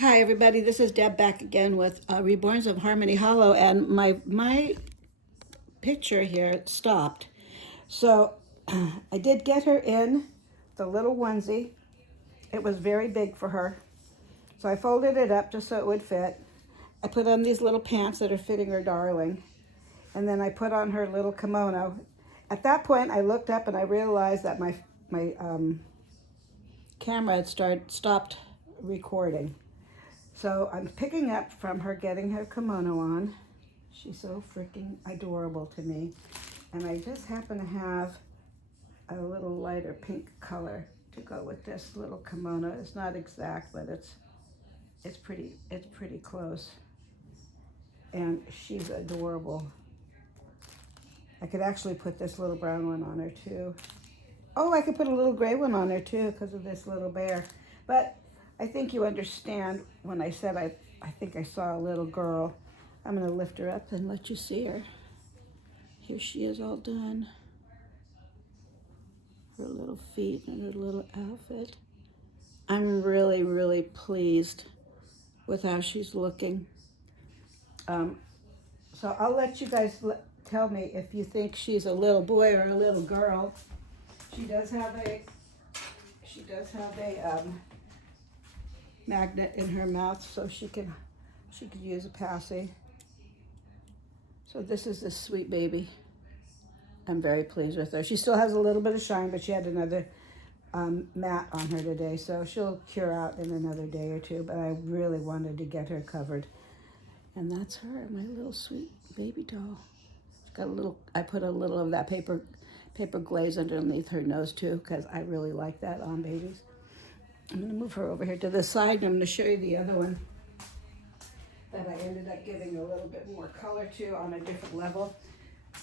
Hi everybody, this is Deb back again with Reborns of Harmony Hollow, and my picture here stopped. So I did get her in the little onesie. It was very big for her. So I folded it up just so it would fit. I put on these little pants that are fitting her darling. And then I put on her little kimono. At that point I looked up and I realized that my camera had stopped recording. So I'm picking up from her getting her kimono on. She's so freaking adorable to me. And I just happen to have a little lighter pink color to go with this little kimono. It's not exact, but it's pretty close. And she's adorable. I could actually put this little brown one on her too. Oh, I could put a little gray one on there too because of this little bear. But I think you understand when I said I think I saw a little girl. I'm going to lift her up and let you see her. Here she is all done. Her little feet and her little outfit. I'm really, really pleased with how she's looking. So I'll let you guys tell me if you think she's a little boy or a little girl. She does have a magnet in her mouth, so she could use a passy. So this is this sweet baby. I'm very pleased with her. She still has a little bit of shine, but she had another mat on her today, so she'll cure out in another day or two. But I really wanted to get her covered, and that's her, my little sweet baby doll. She's got a little. I put a little of that paper glaze underneath her nose too, because I really like that on babies. I'm going to move her over here to the side, and I'm going to show you the other one that I ended up giving a little bit more color to on a different level.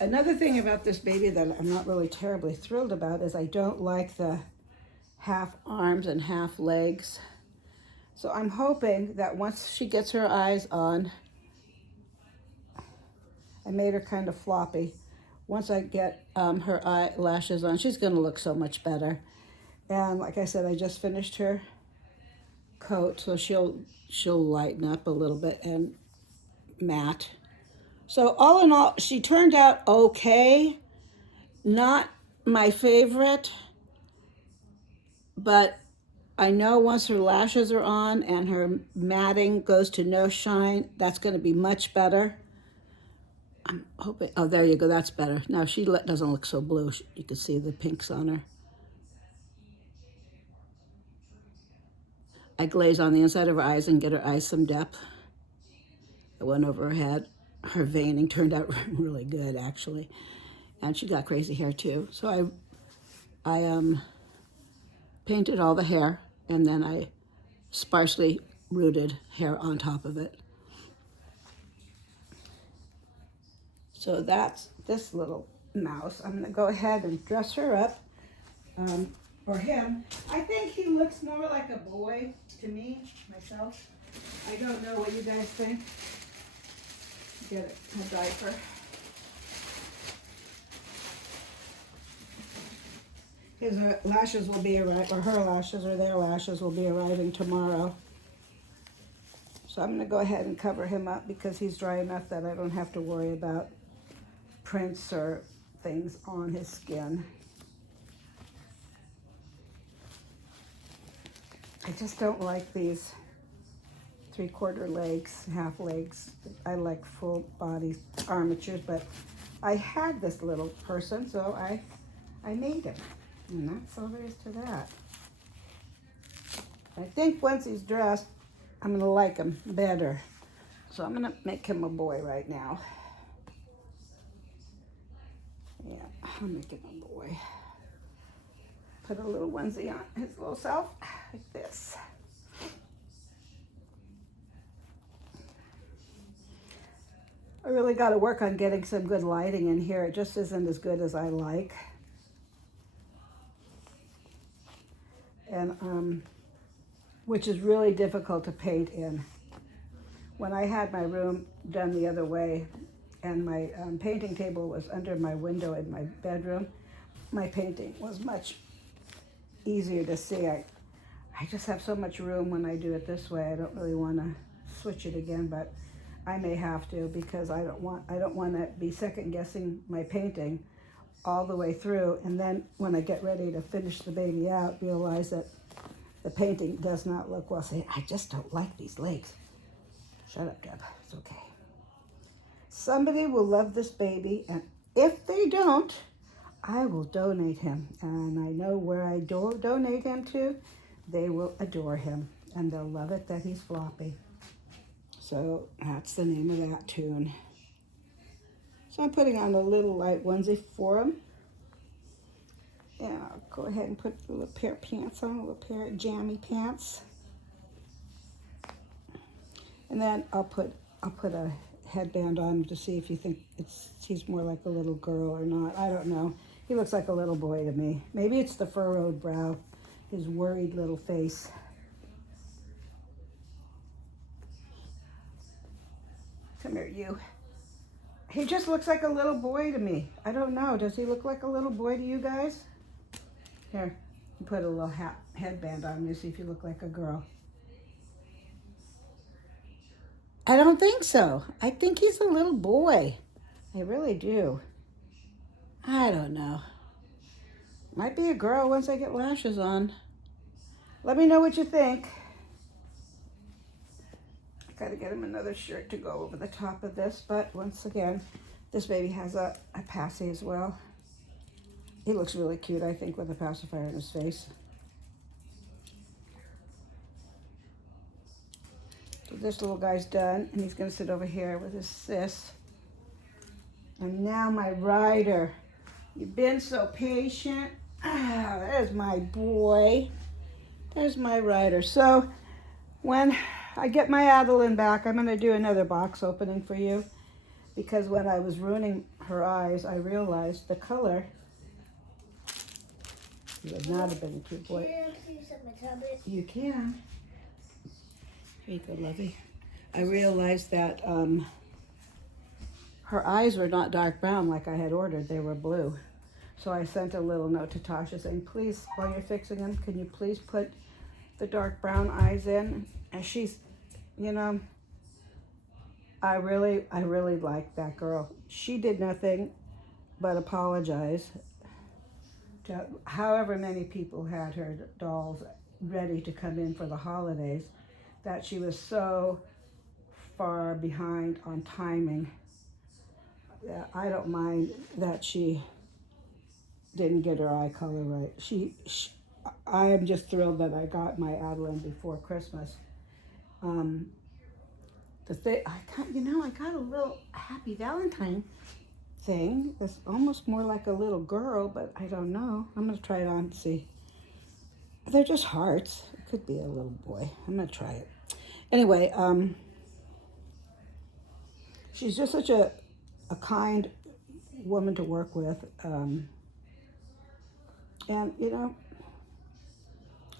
Another thing about this baby that I'm not really terribly thrilled about is I don't like the half arms and half legs. So I'm hoping that once she gets her eyes on, I made her kind of floppy. Once I get her eyelashes on, she's going to look so much better. And like I said, I just finished her coat, so she'll lighten up a little bit and matte. So all in all, she turned out okay. Not my favorite, but I know once her lashes are on and her matting goes to no shine, that's going to be much better. I'm hoping, oh, there you go, that's better. Now she doesn't look so blue. You can see the pinks on her. I glaze on the inside of her eyes and get her eyes some depth. I went over her head. Her veining turned out really good, actually. And she got crazy hair too. So I painted all the hair, and then I sparsely rooted hair on top of it. So that's this little mouse. I'm going to go ahead and dress her up. Or him. I think he looks more like a boy to me, myself. I don't know what you guys think. Get a diaper. His lashes will be arriving, or her lashes, or their lashes will be arriving tomorrow. So I'm going to go ahead and cover him up because he's dry enough that I don't have to worry about prints or things on his skin. I just don't like these 3/4 legs, half legs. I like full body armatures, but I had this little person, so I made him. And that's all there is to that. I think once he's dressed, I'm going to like him better. So I'm going to make him a boy right now. Yeah, I'll make him a boy. Put a little onesie on his little self, like this. I really got to work on getting some good lighting in here. It just isn't as good as I like. And which is really difficult to paint in. When I had my room done the other way and my painting table was under my window in my bedroom, my painting was much easier to see. I just have so much room when I do it this way. I don't really want to switch it again, but I may have to, because I don't want to be second guessing my painting all the way through, and then when I get ready to finish the baby out, realize that the painting does not look well. Say, I just don't like these legs. Shut up, Deb. It's okay. Somebody will love this baby, and if they don't, I will donate him. And I know where I donate him to, they will adore him, and they'll love it that he's floppy. So that's the name of that tune. So I'm putting on a little light onesie for him. And I'll go ahead and put a little pair of pants on, a little pair of jammy pants. And then I'll put a headband on him to see if you think he's more like a little girl or not. I don't know. He looks like a little boy to me. Maybe it's the furrowed brow, his worried little face. Come here, you. He just looks like a little boy to me. I don't know. Does he look like a little boy to you guys? Here, put a little headband on you, see if you look like a girl. I don't think so. I think he's a little boy. I really do. I don't know. Might be a girl once I get lashes on. Let me know what you think. I gotta get him another shirt to go over the top of this, but once again, this baby has a passy as well. He looks really cute, I think, with a pacifier in his face. So this little guy's done, and he's gonna sit over here with his sis. And now my rider. You've been so patient. Ah, there's my boy. There's my rider. So when I get my Adeline back, I'm gonna do another box opening for you, because when I was ruining her eyes, I realized the color. You would not have been a cute boy. Can I use my tablet? You can. Here you go, lovey. I realized that her eyes were not dark brown like I had ordered. They were blue. So I sent a little note to Tasha saying, please, while you're fixing them, can you please put the dark brown eyes in? And she's, you know, I really like that girl. She did nothing but apologize to however many people had her dolls ready to come in for the holidays, that she was so far behind on timing. I don't mind that she didn't get her eye color right. I am just thrilled that I got my Adeline before Christmas. I got a little Happy Valentine thing. It's almost more like a little girl, but I don't know. I'm gonna try it on and see. They're just hearts. It could be a little boy. I'm gonna try it. Anyway, she's just such a kind woman to work with. And, you know,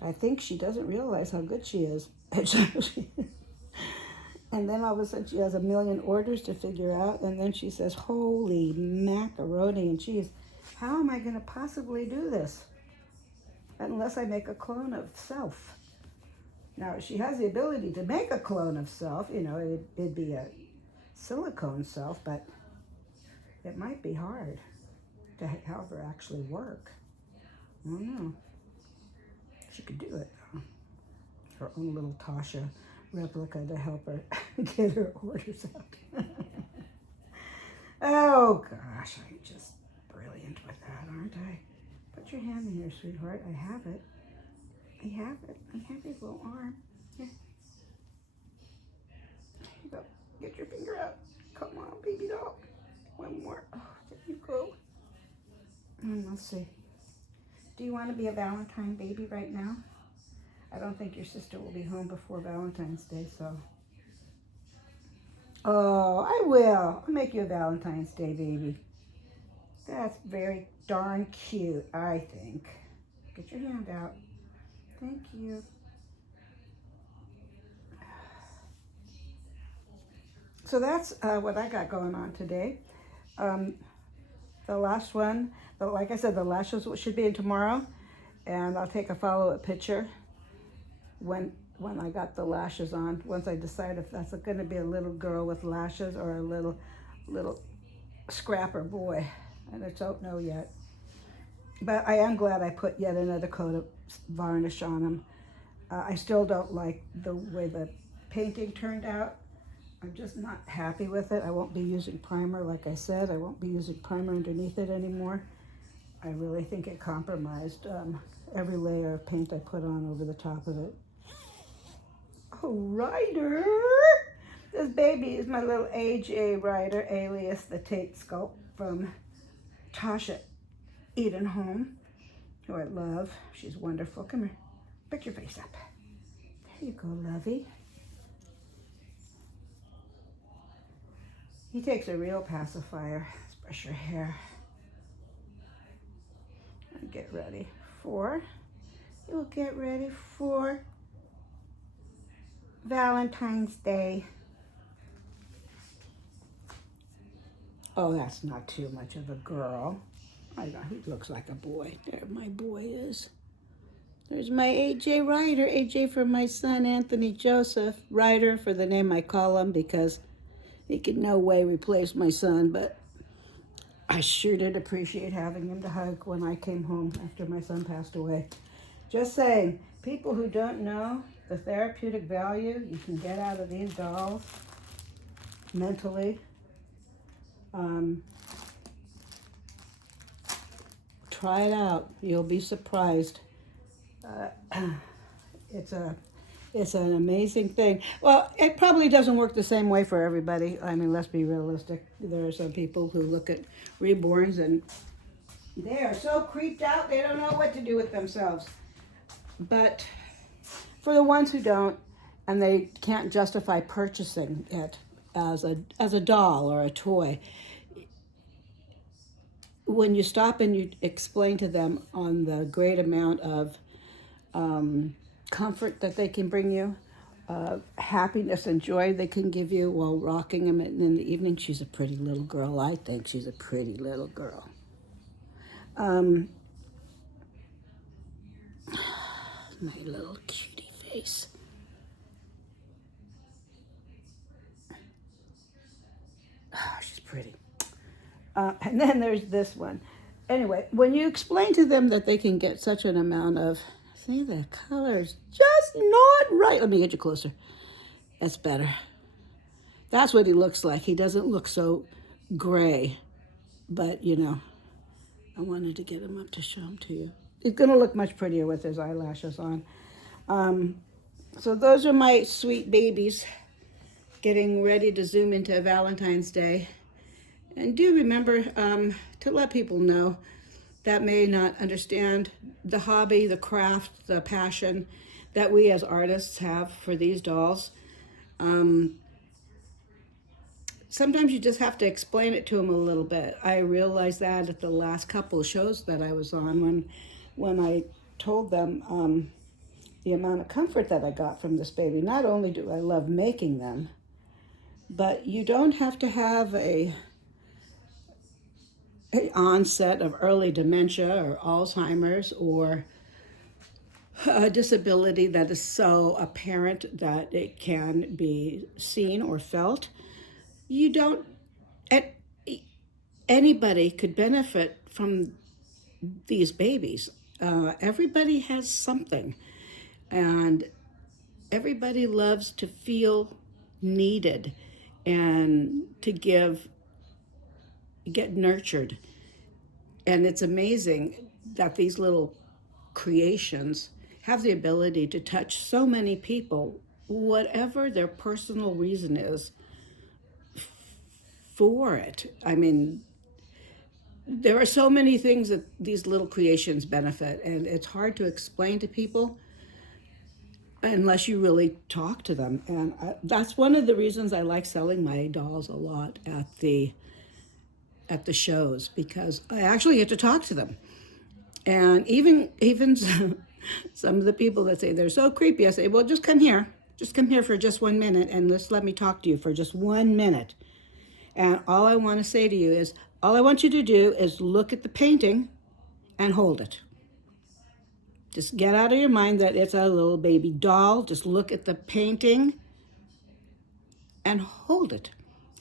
I think she doesn't realize how good she is. And then all of a sudden she has a million orders to figure out. And then she says, holy macaroni and cheese. How am I going to possibly do this? Unless I make a clone of self. Now, she has the ability to make a clone of self. You know, it'd be a silicone self, but it might be hard to have her actually work. I don't know. She could do it, though. Her own little Tasha replica to help her get her orders out. Oh, gosh, I'm just brilliant with that, aren't I? Put your hand in here, sweetheart. I have it. I have it. I have your little arm. Here. There you go. Get your finger out. Come on, baby doll. One more. Oh, there you go. Let's see. Do you want to be a Valentine baby right now? I don't think your sister will be home before Valentine's Day, so. Oh, I will. I'll make you a Valentine's Day baby. That's very darn cute, I think. Get your hand out. Thank you. So that's what I got going on today. The last one, like I said, the lashes should be in tomorrow, and I'll take a follow-up picture when I got the lashes on, once I decide if that's going to be a little girl with lashes or a little scrapper boy. I don't know yet. But I am glad I put yet another coat of varnish on them. I still don't like the way the painting turned out. I'm just not happy with it. I won't be using primer, like I said. I won't be using primer underneath it anymore. I really think it compromised every layer of paint I put on over the top of it. Oh, Ryder! This baby is my little AJ Ryder, alias the Tate Sculpt from Tasha Edenholm, who I love. She's wonderful. Come here. Pick your face up. There you go, lovey. He takes a real pacifier. Let's brush your hair. And get ready for, you'll get ready for Valentine's Day. Oh, that's not too much of a girl. I know, he looks like a boy. There my boy is. There's my AJ Ryder. AJ for my son, Anthony Joseph. Ryder for the name I call him because he could no way replace my son, but I sure did appreciate having him to hug when I came home after my son passed away. Just saying, people who don't know the therapeutic value you can get out of these dolls mentally, try it out. You'll be surprised. It's an amazing thing. Well, it probably doesn't work the same way for everybody. I mean, let's be realistic. There are some people who look at reborns and they are so creeped out they don't know what to do with themselves. But for the ones who don't, and they can't justify purchasing it as a doll or a toy, when you stop and you explain to them on the great amount of comfort that they can bring you, happiness and joy they can give you while rocking them in the evening. She's a pretty little girl. I think she's a pretty little girl. My little cutie face. Oh, she's pretty. And then there's this one. Anyway, when you explain to them that they can get such an amount of, see, the color's just not right. Let me get you closer. That's better. That's what he looks like. He doesn't look so gray. But, you know, I wanted to get him up to show him to you. He's going to look much prettier with his eyelashes on. So those are my sweet babies getting ready to zoom into Valentine's Day. And do remember to let people know that may not understand the hobby, the craft, the passion that we as artists have for these dolls. Sometimes you just have to explain it to them a little bit. I realized that at the last couple of shows that I was on when I told them the amount of comfort that I got from this baby. Not only do I love making them, but you don't have to have an onset of early dementia or Alzheimer's or a disability that is so apparent that it can be seen or felt. You don't, anybody could benefit from these babies. Everybody has something, and everybody loves to feel needed and to get nurtured. And it's amazing that these little creations have the ability to touch so many people, whatever their personal reason is for it. I mean, there are so many things that these little creations benefit, and it's hard to explain to people unless you really talk to them. And that's one of the reasons I like selling my dolls a lot at the shows, because I actually get to talk to them. And even some of the people that say they're so creepy, I say, well, just come here for just 1 minute and let me talk to you for just 1 minute. And all I want to say to you is, all I want you to do is look at the painting and hold it. Just get out of your mind that it's a little baby doll. Just look at the painting and hold it.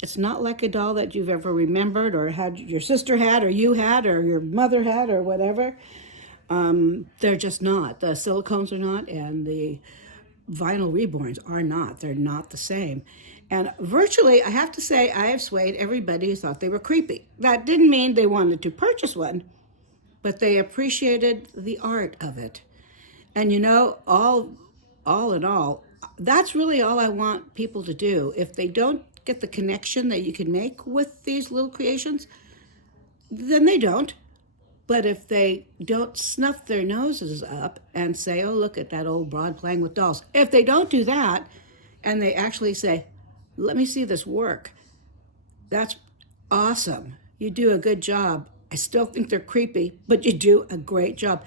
It's not like a doll that you've ever remembered or had your sister had or you had or your mother had or whatever. They're just not. The silicones are not, and the vinyl reborns are not. They're not the same. And virtually, I have to say, I have swayed everybody who thought they were creepy. That didn't mean they wanted to purchase one, but they appreciated the art of it. And all in all, that's really all I want people to do. If they don't get the connection that you can make with these little creations, then they don't. But if they don't snuff their noses up and say, oh, look at that old broad playing with dolls, if they don't do that and they actually say, let me see this work, that's awesome. You do a good job. I still think they're creepy, but you do a great job.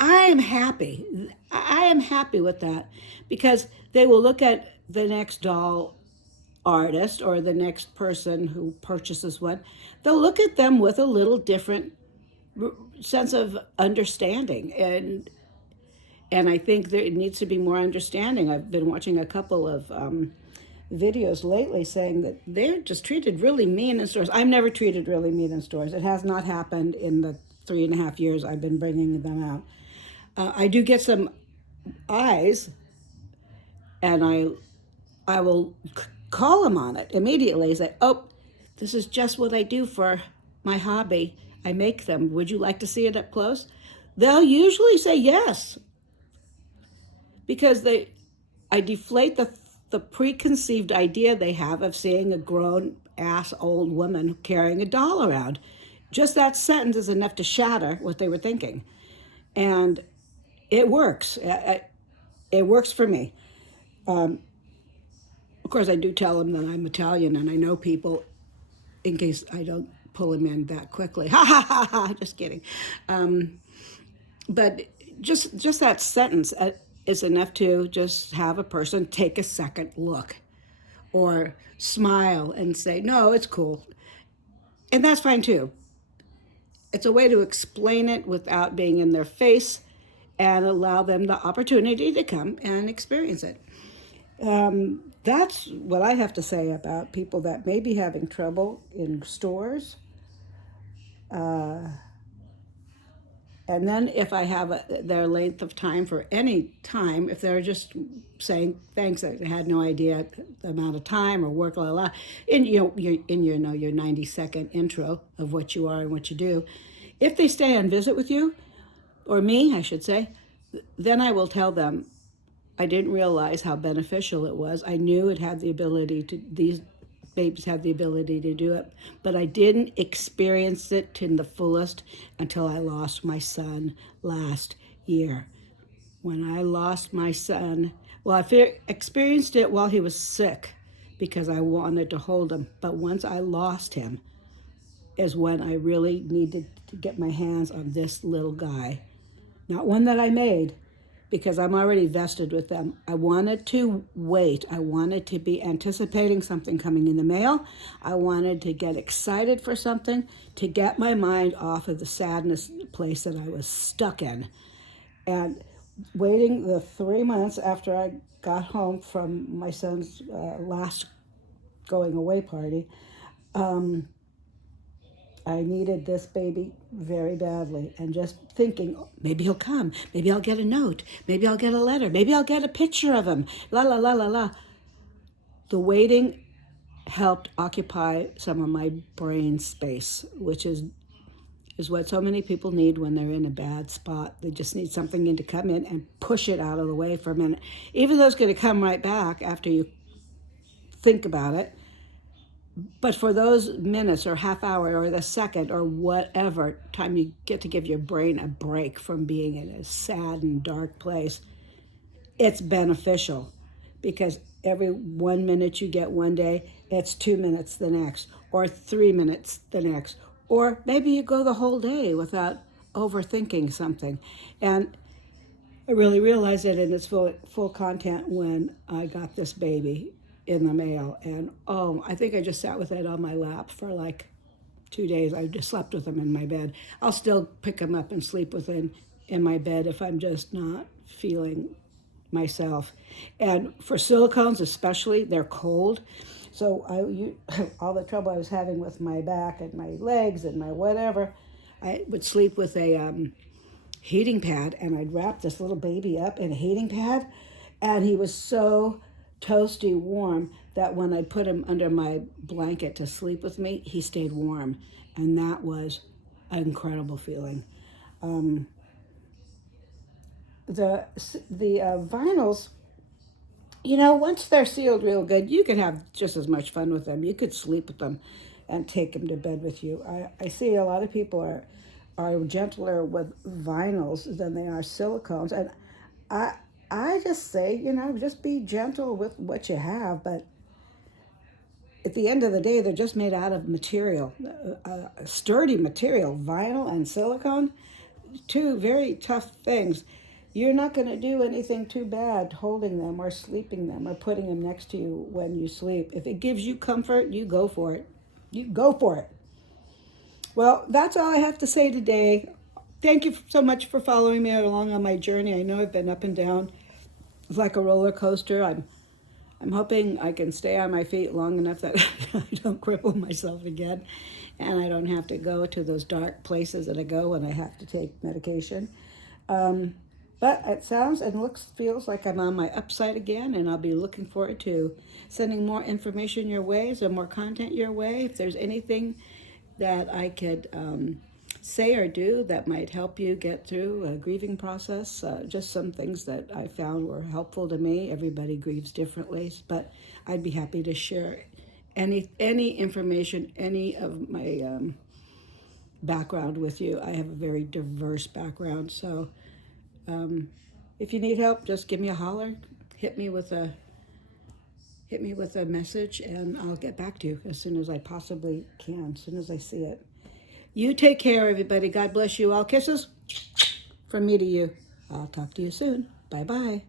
I am happy. I am happy with that because they will look at the next doll artist or the next person who purchases one. They'll look at them with a little different sense of understanding, and I think there needs to be more understanding. I've been watching a couple of videos lately saying that they're just treated really mean in stores. I've never treated really mean in stores. It has not happened in the 3.5 years I've been bringing them out. I do get some eyes, and I will call them on it immediately. Say, oh, this is just what I do for my hobby. I make them. Would you like to see it up close? They'll usually say yes, because I deflate the preconceived idea they have of seeing a grown-ass old woman carrying a doll around. Just that sentence is enough to shatter what they were thinking. And it works. It works for me. Of course, I do tell them that I'm Italian and I know people, in case I don't pull them in that quickly. Ha ha ha ha! Just kidding. But just that sentence is enough to just have a person take a second look or smile and say, no, it's cool. And that's fine too. It's a way to explain it without being in their face and allow them the opportunity to come and experience it. That's what I have to say about people that may be having trouble in stores. And then if I have their length of time for any time, if they're just saying thanks, I had no idea the amount of time or work, la la, in your 90-second intro of what you are and what you do, if they stay and visit with you, or me, I should say, then I will tell them I didn't realize how beneficial it was. I knew it had the ability to, these babies had the ability to do it, but I didn't experience it to the fullest until I lost my son last year. When I lost my son, well, I experienced it while he was sick because I wanted to hold him, but once I lost him is when I really needed to get my hands on this little guy. Not one that I made, because I'm already vested with them. I wanted to wait. I wanted to be anticipating something coming in the mail. I wanted to get excited for something, to get my mind off of the sadness place that I was stuck in. And waiting the 3 months after I got home from my son's last going away party, I needed this baby very badly, and just thinking, oh, maybe he'll come, maybe I'll get a note, maybe I'll get a letter, maybe I'll get a picture of him, la la la la la. The waiting helped occupy some of my brain space, which is what so many people need when they're in a bad spot. They just need something to come in and push it out of the way for a minute, even though it's going to come right back after you think about it. But for those minutes or half hour or the second or whatever time you get to give your brain a break from being in a sad and dark place, it's beneficial, because every 1 minute you get one day, it's 2 minutes the next, or 3 minutes the next, or maybe you go the whole day without overthinking something. And I really realized it in its full content when I got this baby in the mail, and I think I just sat with it on my lap for like 2 days. I just slept with him in my bed. I'll still pick him up and sleep with him in my bed if I'm just not feeling myself. And for silicones especially, they're cold. So all the trouble I was having with my back and my legs and my whatever, I would sleep with a heating pad, and I'd wrap this little baby up in a heating pad, and he was so toasty warm that when I put him under my blanket to sleep with me, he stayed warm, and that was an incredible feeling. Um, the vinyls, once they're sealed real good, you can have just as much fun with them. You could sleep with them and take them to bed with you. I see a lot of people are gentler with vinyls than they are silicones, and I just say, just be gentle with what you have, but at the end of the day, they're just made out of material, sturdy material. Vinyl and silicone, two very tough things. You're not going to do anything too bad holding them or sleeping them or putting them next to you when you sleep. If it gives you comfort, you go for it. You go for it. Well, that's all I have to say today. Thank you so much for following me along on my journey. I know I've been up and down. It's like a roller coaster. I'm hoping I can stay on my feet long enough that I don't cripple myself again, and I don't have to go to those dark places that I go when I have to take medication. But it sounds and feels like I'm on my upside again, and I'll be looking forward to sending more information your way, some more content your way. If there's anything that I could say or do that might help you get through a grieving process, just some things that I found were helpful to me. Everybody grieves differently, but I'd be happy to share any information, any of my background with you. I have a very diverse background, so if you need help, just give me a holler. Hit me with a message, and I'll get back to you as soon as I possibly can, as soon as I see it. You take care, everybody. God bless you all. Kisses from me to you. I'll talk to you soon. Bye-bye.